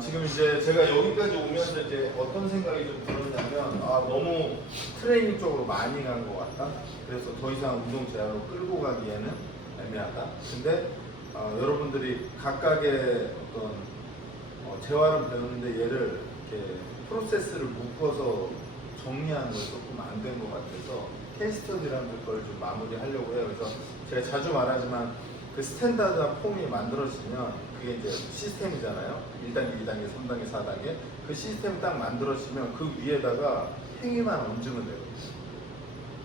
지금 이제 제가 여기까지 오면서 이제 어떤 생각이 좀 들었냐면, 너무 트레이닝 쪽으로 많이 간 것 같다. 그래서 더 이상 운동 제한으로 끌고 가기에는 애매하다. 근데 여러분들이 각각의 어떤 재활을 배우는데 얘를 이렇게 프로세스를 묶어서 정리하는 걸 조금 안 된 것 같아서 케이스터디라는 걸 좀 마무리하려고 해요. 그래서 제가 자주 말하지만 그 스탠다드한 폼이 만들어지면 그게 이제 시스템이잖아요. 1단계, 2단계, 3단계, 4단계. 그 시스템이 딱 만들어지면 그 위에다가 행위만 얹으면 돼요.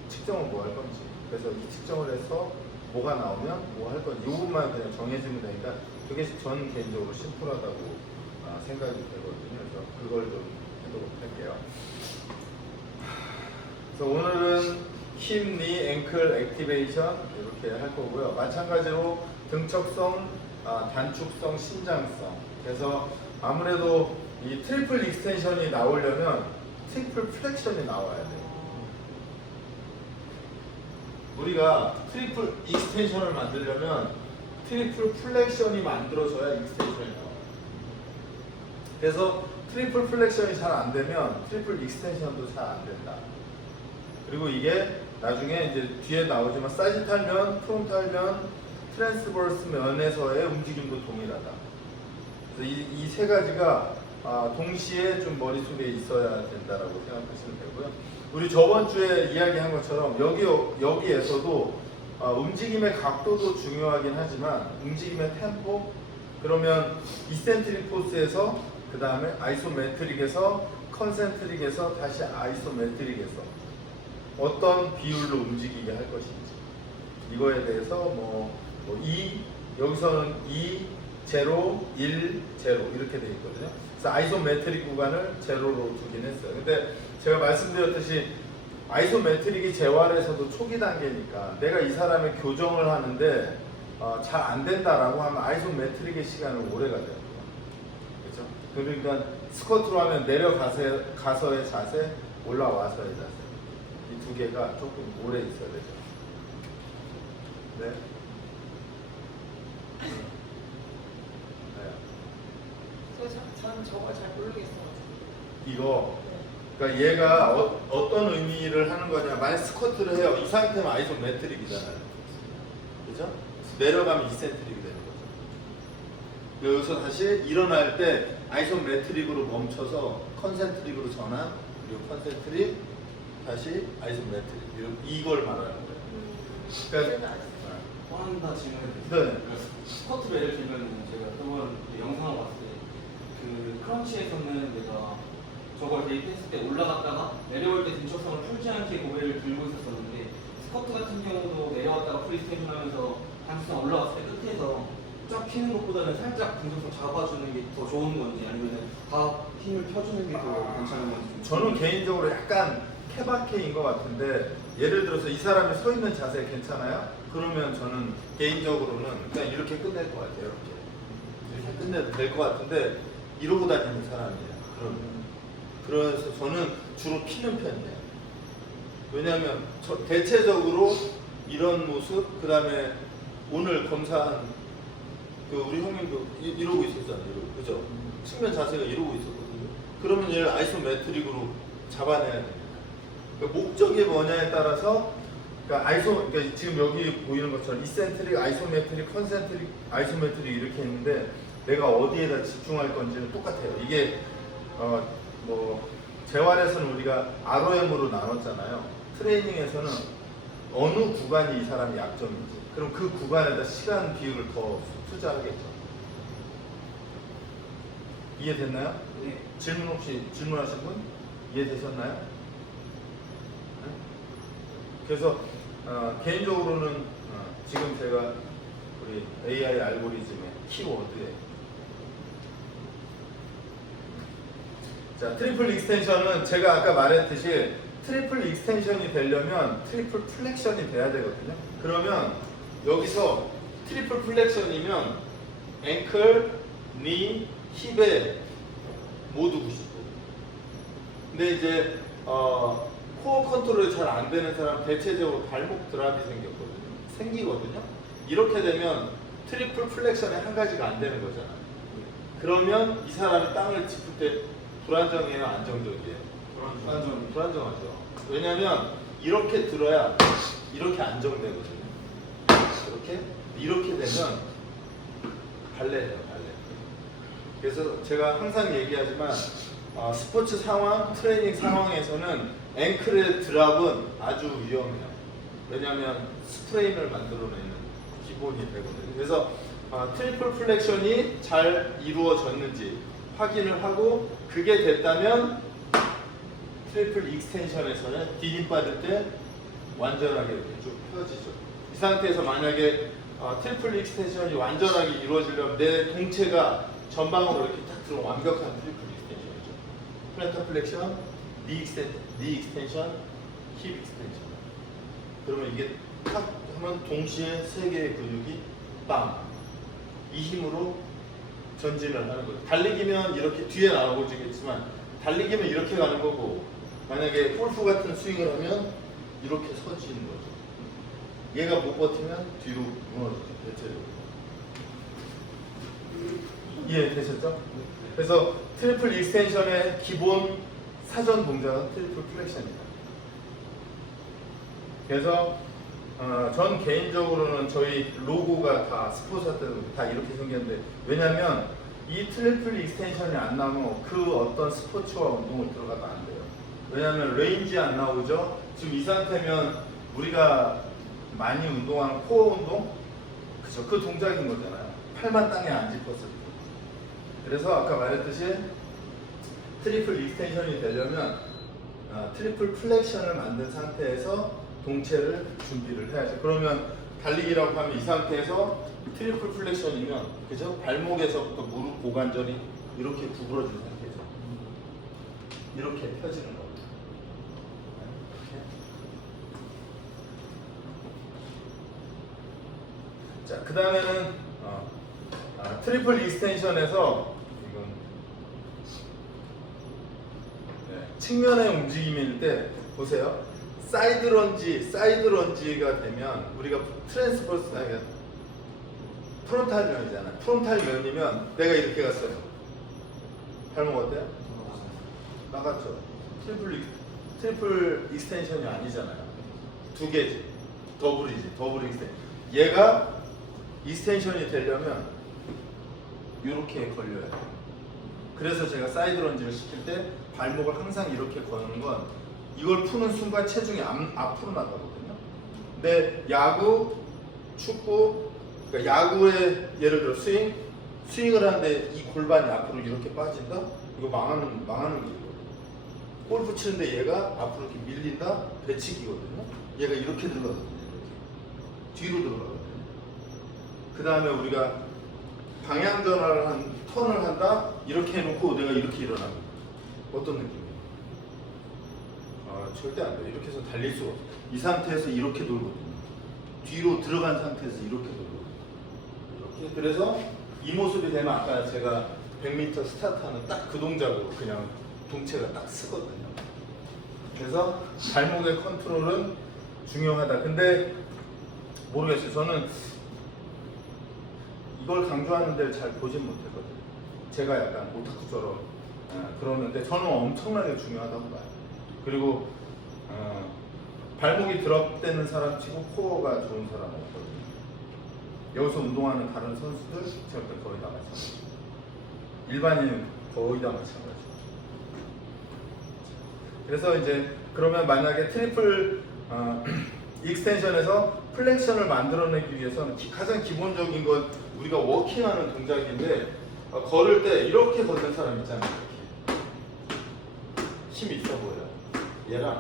측정은 뭐 할 건지. 그래서 이 측정을 해서 뭐가 나오면 뭐 할 건지. 이것만 그냥 정해지면 되니까 그게 전 개인적으로 심플하다고 생각이 되거든요. 그래서 그걸 좀 해보도록 할게요. 그래서 오늘은 힙, 니, 앵클, 액티베이션 이렇게 할 거고요. 마찬가지로 등척성, 단축성, 신장성. 그래서 아무래도 이 트리플 익스텐션이 나오려면 트리플 플렉션이 나와야 돼요. 우리가 트리플 익스텐션을 만들려면 트리플 플렉션이 만들어져야 익스텐션이 나와요. 그래서 트리플 플렉션이 잘 안 되면 트리플 익스텐션도 잘 안 된다. 그리고 이게 나중에 이제 뒤에 나오지만 사지탈면, 프론탈면, 트랜스버스 면에서의 움직임도 동일하다. 그래서 이 세 가지가 동시에 좀 머릿속에 있어야 된다라고 생각하시면 되고요. 우리 저번 주에 이야기한 것처럼 여기에서도 움직임의 각도도 중요하긴 하지만 움직임의 템포, 그러면 이센트릭 포스에서 그 다음에 아이소메트릭에서 컨센트릭에서 다시 아이소메트릭에서 어떤 비율로 움직이게 할 것인지 이거에 대해서 여기서는 2, 0, 1, 0 이렇게 되어 있거든요. 그래서 아이소메트릭 구간을 제로로 두긴 했어요. 근데 제가 말씀드렸듯이 아이소메트릭이 재활에서도 초기 단계니까 내가 이 사람의 교정을 하는데 잘 안 된다라고 하면 아이소메트릭의 시간은 오래 가져요. 그렇죠? 그러니까 스쿼트로 하면 내려가서의 자세, 올라와서의 자세. 이 두 개가 조금 오래 있어야 되죠. 네. 저는 저걸 잘 모르겠어요. 이거, 그러니까 얘가 어떤 의미를 하는 거냐. 만약 스쿼트를 해요. 이 상태면 아이소메트릭이잖아요. 그죠? 내려가면 이센트릭이 되는 거죠. 여기서 다시 일어날 때 아이소메트릭으로 멈춰서 컨센트릭으로 전환, 그리고 컨센트릭, 다시 아이소메트릭. 이걸 말하는 거예요. 그러니까, 뻔한다 치면 네. 스쿼트로 예를 들면 제가 저번 영상을 봤을 때 그 크런치에서는 내가 저걸 대입했을 때 올라갔다가 내려올 때 등척성을 풀지 않게 고개를 들고 있었었는데 스쿼트 같은 경우도 내려왔다가 프리스테이션 하면서 단축성 올라갔을 때 끝에서 쫙 피는 것보다는 살짝 등척성 잡아주는 게 더 좋은 건지 아니면 다 힘을 펴주는 게 더 괜찮은 건지. 저는 개인적으로 약간 케바케인 것 같은데, 예를 들어서 이 사람이 서 있는 자세 괜찮아요? 그러면 저는 개인적으로는 그냥 이렇게 끝낼 것 같아요. 이렇게 끝내도 될 것 같은데 이러고 다니는 사람이에요. 그래서 저는 주로 피는 편이에요. 왜냐하면 대체적으로 이런 모습, 그 다음에 오늘 검사한 그 우리 형님도 이러고 있었잖아요. 그죠? 측면 자세가 이러고 있었거든요. 그러면 얘를 아이소메트릭으로 잡아내야 됩니다. 그러니까 목적이 뭐냐에 따라서, 그러니까 지금 여기 보이는 것처럼 이센트릭, 아이소메트릭, 컨센트릭, 아이소메트릭 이렇게 있는데 내가 어디에다 집중할 건지는 똑같아요. 이게 재활에서는 우리가 ROM으로 나눴잖아요. 트레이닝에서는 어느 구간이 이 사람의 약점인지, 그럼 그 구간에다 시간 비율을 더 투자하겠죠. 이해됐나요? 네. 질문하신 분? 이해되셨나요? 네? 그래서 개인적으로는 지금 제가 우리 AI 알고리즘의 키워드에 자, 트리플 익스텐션은 제가 아까 말했듯이 트리플 익스텐션이 되려면 트리플 플렉션이 돼야 되거든요. 그러면 여기서 트리플 플렉션이면 앵클, 니, 힙에 모두 90도. 근데 이제 코어 컨트롤이 잘 안 되는 사람 대체적으로 발목 드랍이 생기거든요. 이렇게 되면 트리플 플렉션의 한 가지가 안 되는 거잖아요. 그러면 이 사람이 땅을 짚을 때 불안정해요, 안정적이에요? 불안정하죠. 왜냐면 이렇게 들어야 이렇게 안정되거든요. 이렇게 되면 발레예요, 발레. 그래서 제가 항상 얘기하지만 스포츠 상황, 트레이닝 상황에서는 앵클의 드랍은 아주 위험해요. 왜냐하면 스프레인을 만들어내는 기본이 되거든요. 그래서 트리플 플렉션이 잘 이루어졌는지 확인을 하고 그게 됐다면 트리플 익스텐션에서는 디딤 빠질 때 완전하게 이렇게 쭉 펴지죠. 이 상태에서 만약에 트리플 익스텐션이 완전하게 이루어지려면 내 동체가 전방으로 이렇게 딱 들어온 완벽한 트리플 익스텐션이죠. 플랜터 플렉션, 니 익스텐션, 힙 익스텐션. 그러면 이게 탁 하면 동시에 세 개의 근육이 빵! 이 힘으로 전진을 하는 거예요. 달리기면 이렇게 뒤에 나오지겠지만 달리기면 이렇게 가는 거고 만약에 골프 같은 스윙을 하면 이렇게 서지는 거죠. 얘가 못 버티면 뒤로 무너지죠. 대체적으로. 이해되셨죠? 그래서 트리플 익스텐션의 기본 사전 동작은 트리플 플렉션입니다. 그래서 전 개인적으로는 저희 로고가 다 스포츠화 때는 다 이렇게 생겼는데 왜냐면 이 트리플 익스텐션이 안 나오면 그 어떤 스포츠와 운동을 들어가도 안 돼요. 왜냐면 레인지 안 나오죠. 지금 이 상태면 우리가 많이 운동하는 코어 운동? 그죠? 그 동작인 거잖아요. 팔만 땅에 안 짚었을 때. 그래서 아까 말했듯이 트리플 익스텐션이 되려면 트리플 플렉션을 만든 상태에서 동체를 준비를 해야죠. 그러면 달리기라고 하면 이 상태에서 트리플 플렉션이면 그죠? 발목에서부터 무릎 고관절이 이렇게 구부러진 상태죠. 이렇게 펴지는 겁니다. 자, 그 다음에는 트리플 익스텐션에서 이건 측면의 움직임일 때 보세요. 사이드 런지가 되면 우리가 트랜스버스 프론탈 면이잖아요. 프론탈 면이면 내가 이렇게 갔어요. 발목 어때요? 나갔죠. 트리플 익스텐션이 아니잖아요. 두 개지. 더블 익스텐션. 얘가 익스텐션이 되려면 이렇게 걸려야 돼요. 그래서 제가 사이드 런지를 시킬 때 발목을 항상 이렇게 거는 건 이걸 푸는 순간 체중이 앞으로 나가거든요. 근데 야구, 축구, 그러니까 야구의 예를 들어 스윙을 하는데 이 골반이 앞으로 이렇게 빠진다? 이거 망하는 길이거든요. 골프 치는데 얘가 앞으로 이렇게 밀린다? 배치기거든요. 얘가 이렇게 들어가거든요. 뒤로 들어가거든요. 그 다음에 우리가 방향 전환을 턴을 한다? 이렇게 해놓고 내가 이렇게 일어납니다. 어떤 느낌이에요? 절대 안 돼요. 이렇게 해서 달릴 수가 없어요. 이 상태에서 이렇게 돌거든요. 뒤로 들어간 상태에서 이렇게 돌거든요. 이렇게. 그래서 이 모습이 되면 아까 제가 100m 스타트하는 딱 그 동작으로 그냥 동체가 딱 쓰거든요. 그래서 발목의 컨트롤은 중요하다. 근데 모르겠어요. 저는 이걸 강조하는 데를 잘 보진 못했거든요. 제가 약간 오타쿠처럼 그러는데 저는 엄청나게 중요하다고 봐요. 그리고 발목이 드롭되는 사람 치고 코어가 좋은 사람은 없거든요. 여기서 운동하는 다른 선수들 제가 볼 때 거의 다 마찬가지. 일반인은 거의 다 마찬가지. 그래서 이제 그러면 만약에 트리플 익스텐션에서 플렉션을 만들어내기 위해서는 가장 기본적인 건 우리가 워킹하는 동작인데 걸을 때 이렇게 걷는 사람 있잖아요. 이렇게. 힘 있어 보여요. 얘랑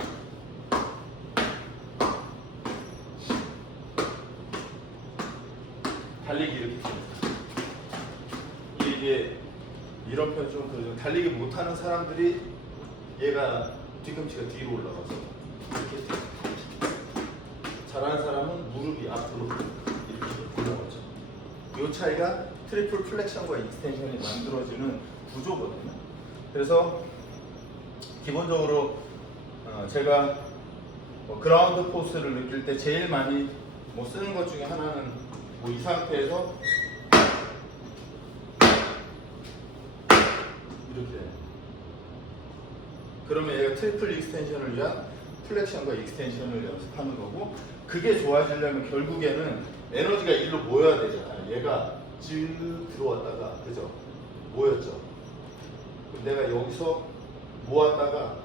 달리기 이렇게 이게 이런 표현 좀 그러죠. 달리기 못하는 사람들이 얘가 뒤꿈치가 뒤로 올라가서 이렇게 잘하는 사람은 무릎이 앞으로 이렇게 올라가죠. 이 차이가 트리플 플렉션과 익스텐션이 만들어지는 구조거든요. 그래서 기본적으로 제가 그라운드 포스를 느낄 때 제일 많이 쓰는 것 중에 하나는 이 상태에서 이렇게. 그러면 얘가 트리플 익스텐션을 위한 플렉션과 익스텐션을 연습하는 거고, 그게 좋아지려면 결국에는 에너지가 일로 모여야 되잖아요. 얘가 쭉 들어왔다가, 그죠? 모였죠. 그럼 내가 여기서 모았다가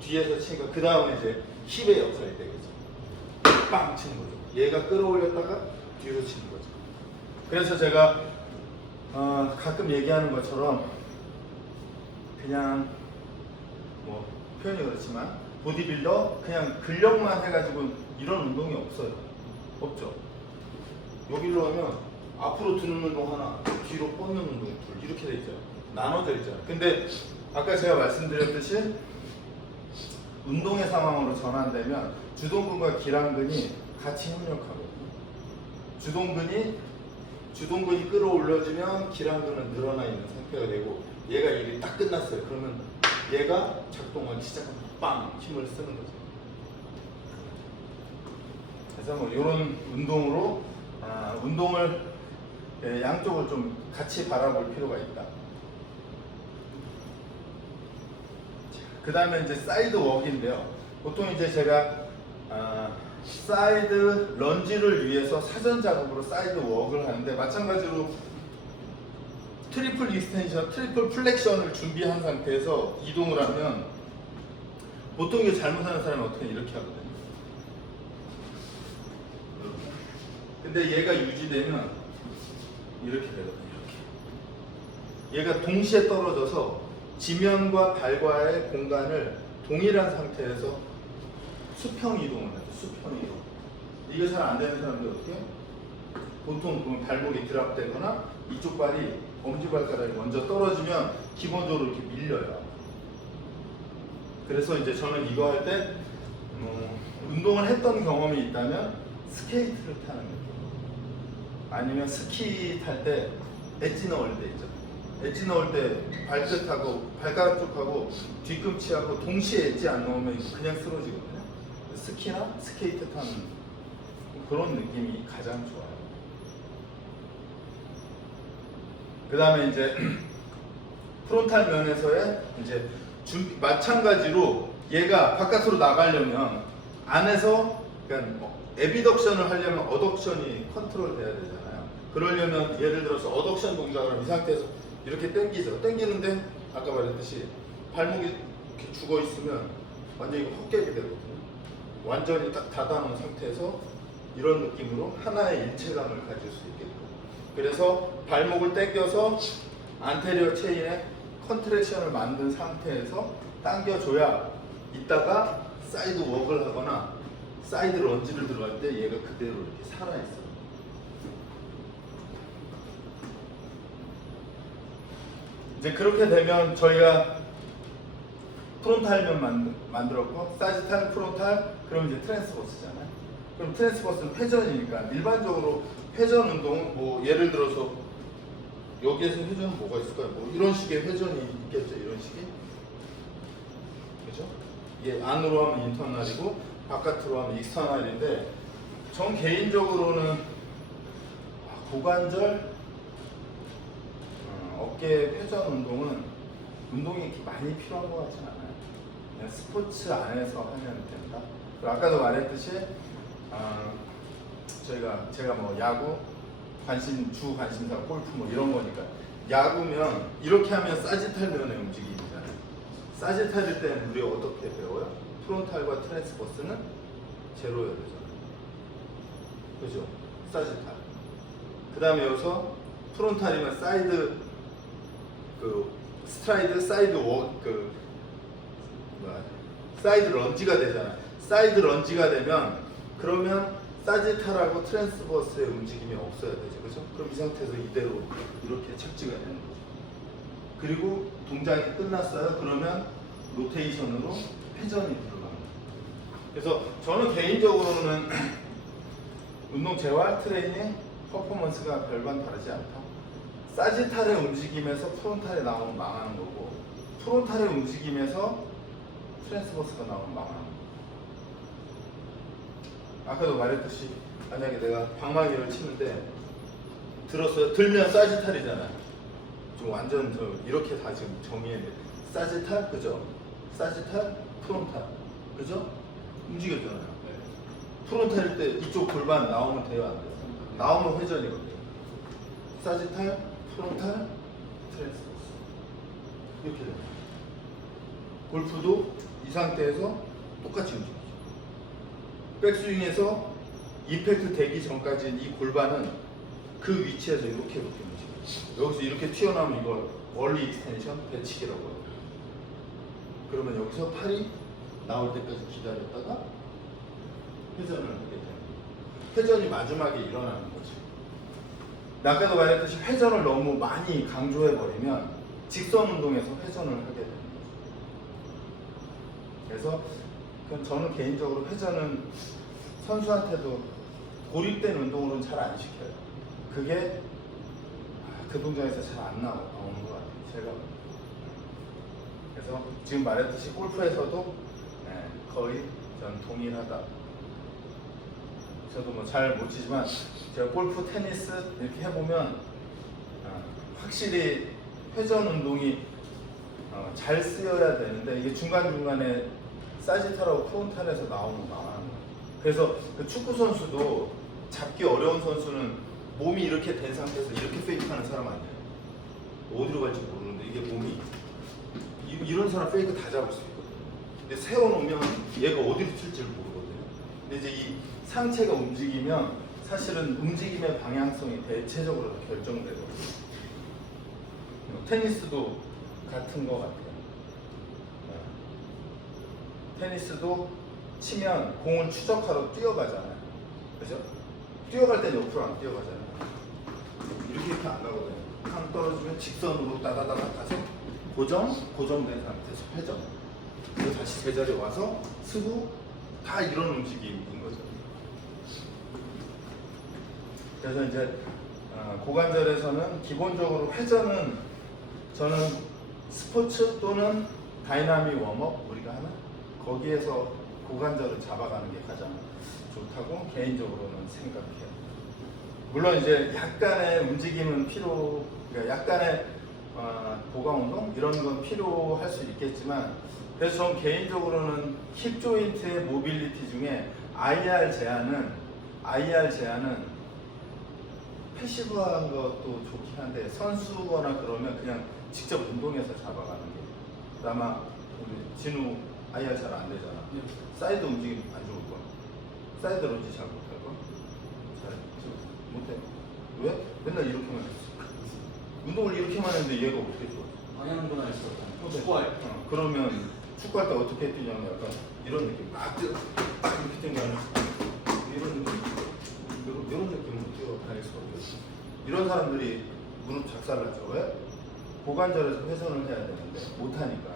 뒤에서 치니까 그 다음에 이제 힙의 역할이 되겠죠. 빵 치는 거죠. 얘가 끌어올렸다가 뒤로 치는 거죠. 그래서 제가 가끔 얘기하는 것처럼 그냥 뭐 표현이 그렇지만 보디빌더 그냥 근력만 해가지고 이런 운동이 없어요. 없죠. 여기로 하면 앞으로 드는 운동 하나, 뒤로 뻗는 운동 둘 이렇게 돼 있죠. 나눠져 있죠. 근데 아까 제가 말씀드렸듯이 운동의 상황으로 전환되면 주동근과 기랑근이 같이 협력하거든요. 주동근이 끌어올려지면 기랑근은 늘어나 있는 상태가 되고, 얘가 일이 딱 끝났어요. 그러면 얘가 작동하기 시작하면 빵 힘을 쓰는 거죠. 그래서 뭐 이런 운동으로 운동을 양쪽을 좀 같이 바라볼 필요가 있다. 그 다음에 이제 사이드 웍인데요. 보통 이제 제가 사이드 런지를 위해서 사전 작업으로 사이드 웍을 하는데, 마찬가지로 트리플 익스텐션, 트리플 플렉션을 준비한 상태에서 이동을 하면 보통 이게 잘못하는 사람은 어떻게 이렇게 하거든요. 근데 얘가 유지되면 이렇게 되거든요. 이렇게. 얘가 동시에 떨어져서 지면과 발과의 공간을 동일한 상태에서 수평 이동을 하죠. 수평 이동. 이게 잘 안 되는 사람들 어떻게 해요? 보통 보면 발목이 드랍되거나 이쪽 발이 엄지발가락이 먼저 떨어지면 기본적으로 이렇게 밀려요. 그래서 이제 저는 이거 할 때 운동을 했던 경험이 있다면 스케이트를 타는 거죠. 아니면 스키 탈 때 엣지 넣을 때 있죠. 엣지 넣을 때 발끝하고 발가락 쪽하고 뒤꿈치하고 동시에 엣지 안 넣으면 그냥 쓰러지거든요. 스키나 스케이트 타는 그런 느낌이 가장 좋아요. 그 다음에 이제 프론탈 면에서의 이제 마찬가지로 얘가 바깥으로 나가려면 안에서 그러니까 에비덕션을 하려면 어덕션이 컨트롤 돼야 되잖아요. 그러려면 예를 들어서 어덕션 동작을 하면 이 상태에서 이렇게 당기죠. 당기는데 아까 말했듯이 발목이 이렇게 죽어 있으면 완전히 헛개비 되거든요. 완전히 딱 닫아놓은 상태에서 이런 느낌으로 하나의 일체감을 가질 수 있겠고, 그래서 발목을 당겨서 안테리어 체인에 컨트랙션을 만든 상태에서 당겨줘야 이따가 사이드 웍을 하거나 사이드 런지를 들어갈 때 얘가 그대로 이렇게 살아있어요. 이제 그렇게 되면 저희가 프론탈면 만들었고, 사지탈, 프론탈, 그럼 이제 트랜스버스잖아요. 그럼 트랜스버스는 회전이니까 일반적으로 회전 운동은 뭐 예를 들어서 여기에서 회전은 뭐가 있을까요? 뭐 이런 식의 회전이 있겠죠. 이런 식이. 그죠? 이게 안으로 하면 인터널이고 바깥으로 하면 익스터널인데, 전 개인적으로는 고관절, 어깨 회전 운동은 운동이 이렇게 많이 필요한 것 같지는 않아요. 그냥 스포츠 안에서 하면 된다. 그리고 아까도 말했듯이 제가 뭐 야구 주 관심사가 골프 뭐 이런 거니까, 야구면 이렇게 하면 사지탈 면의 움직임이잖아요. 사지탈일 때는 우리가 어떻게 배워요? 프론탈과 트랜스버스는 제로여야 되잖아요. 그죠? 사지탈. 그 다음에 여기서 프론탈이면 사이드 스트라이드, 사이드 사이드 런지가 되잖아요. 사이드 런지가 되면 그러면 사지탈하고 트랜스버스의 움직임이 없어야 되죠. 그죠? 그럼 이 상태에서 이대로 이렇게 착지가 되는 거죠. 그리고 동작이 끝났어요. 그러면 로테이션으로 회전이 들어가는 거예요. 그래서 저는 개인적으로는 운동 재활, 트레이닝, 퍼포먼스가 별반 다르지 않다. 사지탈의 움직임에서 프론탈에 나오면 망하는 거고, 프론탈의 움직임에서 트랜스버스가 나오면 망하는 거고. 아까도 말했듯이 만약에 내가 방망이를 치는데 들었어요. 들면 사지탈이잖아요. 좀 완전 저 이렇게 다 지금 정의해야 돼. 사지탈 그죠? 사지탈 프론탈 그죠? 움직였잖아요. 프론탈일 때 이쪽 골반 나오면 돼요, 안 돼요? 나오면 회전이거든요. 사지탈, 프론탈, 트랜스버스 이렇게 돼요. 골프도 이 상태에서 똑같이 움직이죠. 백스윙에서 임팩트 되기 전까지는 이 골반은 그 위치에서 이렇게 움직여요. 여기서 이렇게 튀어나오면 이걸 얼리 익스텐션 배치기라고 해요. 그러면 여기서 팔이 나올 때까지 기다렸다가 회전을 하게 됩니다. 회전이 마지막에 일어나는 거죠. 아까도 말했듯이 회전을 너무 많이 강조해버리면 직선 운동에서 회전을 하게 됩니다. 그래서 저는 개인적으로 회전은 선수한테도 고립된 운동으로는 잘 안 시켜요. 그게 그 동작에서 잘 안 나오는 것 같아요. 제가. 그래서 지금 말했듯이 골프에서도 거의 전 동일하다. 저도 뭐 잘 못 치지만 제가 골프, 테니스 이렇게 해보면 확실히 회전 운동이 잘 쓰여야 되는데 이게 중간중간에 사지탈하고 프론탈에서 나오는 거예요. 그래서 그 축구 선수도 잡기 어려운 선수는 몸이 이렇게 된 상태에서 이렇게 페이크하는 사람 아니에요. 어디로 갈지 모르는데 이게 몸이 이런 사람 페이크 다 잡을 수 있거든요. 근데 세워놓으면 얘가 어디로 칠지를 모르거든요. 근데 이제 이 상체가 움직이면 사실은 움직임의 방향성이 대체적으로 결정되거든요. 테니스도 같은 것 같아요. 테니스도 치면 공을 추적하러 뛰어가잖아요. 그죠? 뛰어갈 때는 옆으로 안 뛰어가잖아요. 이렇게 안 가거든요. 탕 떨어지면 직선으로 따다다닥 가서 고정된 상태에서 회전. 그리고 다시 제자리에 와서 쓰고 다 이런 움직임인 거죠. 그래서 이제 고관절에서는 기본적으로 회전은 저는 스포츠 또는 다이나믹 웜업 우리가 하는 거기에서 고관절을 잡아가는 게 가장 좋다고 개인적으로는 생각해요. 물론 이제 약간의 움직임은 그러니까 약간의 보강 운동 이런 건 필요할 수 있겠지만 그래서 전 개인적으로는 힙 조인트의 모빌리티 중에 IR 제한은 패시브한 것도 좋긴 한데 선수거나 그러면 그냥 직접 운동해서 잡아가는 게 아마 우리 진우 IR 잘 안 되잖아. 사이드 움직임 안 좋을 거야. 사이드 런지 잘 못할 거야. 잘 못해. 왜? 맨날 이렇게만 했어. 운동을 이렇게만 했는데 얘가 어떻게 좋아? 방향 전환할 수 없다는 축구할 때. 그러면 축구할 때 어떻게 뛰냐면 약간 이런 느낌. 막 이렇게 뛴 거 아니야? 이런 느낌으로 뛰어다닐 수가 없겠어. 이런 사람들이 무릎 작살나죠. 왜? 고관절에서 회전을 해야 되는데 못하니까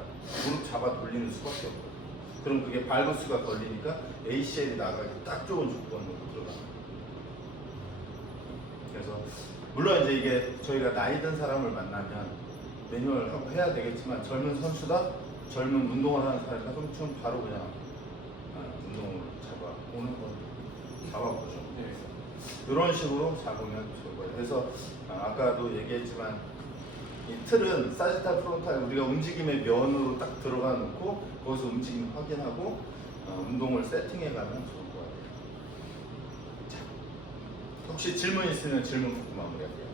무릎 잡아 돌리는 수밖에 없고 그럼 그게 발구스가 걸리니까 ACL이 나가기 딱 좋은 조건으로 들어가요. 그래서 물론 이제 이게 저희가 나이 든 사람을 만나면 매뉴얼하고 해야 되겠지만 젊은 선수다, 젊은 운동을 하는 사람이다 그럼 좀 바로 그냥 운동을 잡아오는 거 잡아보죠. 이런 식으로 잡으면 좋을 거예요. 그래서 아까도 얘기했지만 이 틀은 사지탈 프론탈 우리가 움직임의 면으로 딱 들어가 놓고 거기서 움직임 확인하고 운동을 세팅해 가면 좋을 것 같아요. 자, 혹시 질문 있으면 질문 듣고 마무리할게요.